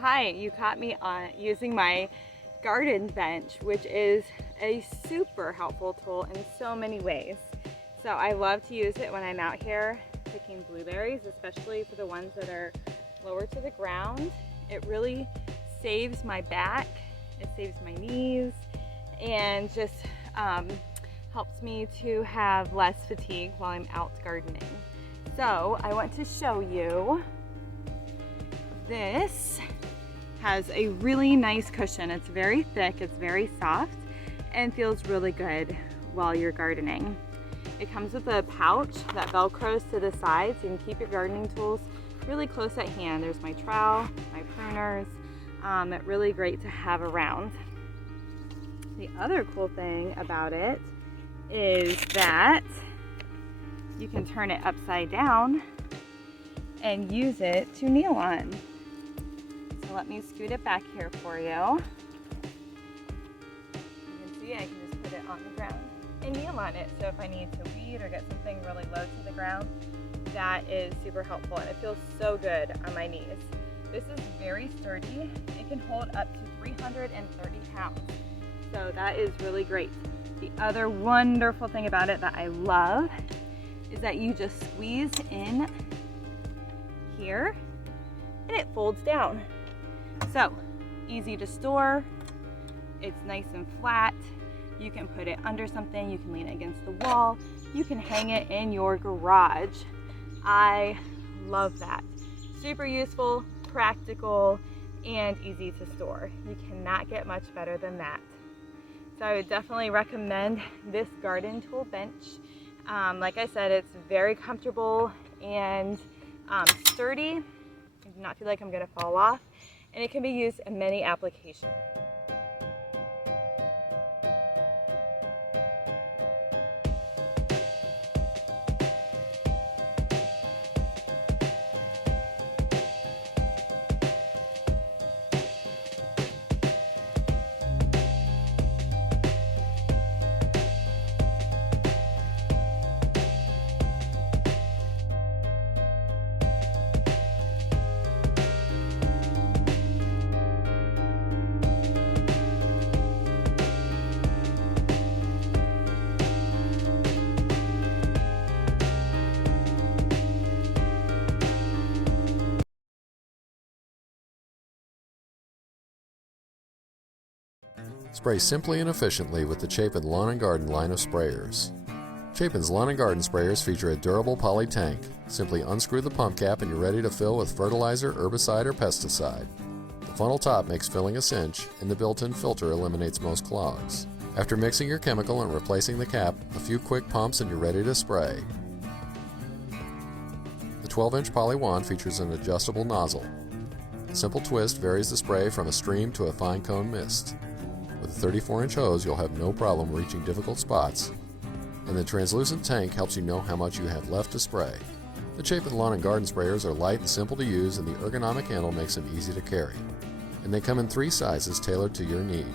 Hi, you caught me on using my garden bench, which is a super helpful tool in so many ways. So I love to use it when I'm out here picking blueberries, especially for the ones that are lower to the ground. It really saves my back, it saves my knees, and just helps me to have less fatigue while I'm out gardening. So I want to show you, this has a really nice cushion. It's very thick, it's very soft, and feels really good while you're gardening. It comes with a pouch that velcros to the sides. You can keep your gardening tools really close at hand. There's my trowel, my pruners. It's really great to have around. The other cool thing about it is that you can turn it upside down and use it to kneel on. So let me scoot it back here for you. You can see I can just put it on the ground and kneel on it. So if I need to weed or get something really low to the ground, that is super helpful, and it feels so good on my knees. This is very sturdy. It can hold up to 330 pounds. So that is really great. The other wonderful thing about it that I love is that you just squeeze in here and it folds down. So easy to store, it's nice and flat. You can put it under something, you can lean it against the wall, you can hang it in your garage. I love that. Super useful, practical, and easy to store. You cannot get much better than that. So I would definitely recommend this garden tool bench. Like I said, it's very comfortable and sturdy. I do not feel like I'm gonna fall off, and it can be used in many applications. Spray simply and efficiently with the Chapin Lawn & Garden line of sprayers. Chapin's Lawn & Garden sprayers feature a durable poly tank. Simply unscrew the pump cap and you're ready to fill with fertilizer, herbicide, or pesticide. The funnel top makes filling a cinch, and the built-in filter eliminates most clogs. After mixing your chemical and replacing the cap, a few quick pumps and you're ready to spray. The 12-inch poly wand features an adjustable nozzle. A simple twist varies the spray from a stream to a fine cone mist. With a 34-inch hose, you'll have no problem reaching difficult spots, and the translucent tank helps you know how much you have left to spray. The Chapin Lawn & Garden sprayers are light and simple to use, and the ergonomic handle makes them easy to carry. And they come in 3 sizes tailored to your need.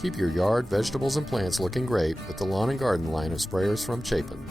Keep your yard, vegetables, and plants looking great with the Lawn & Garden line of sprayers from Chapin.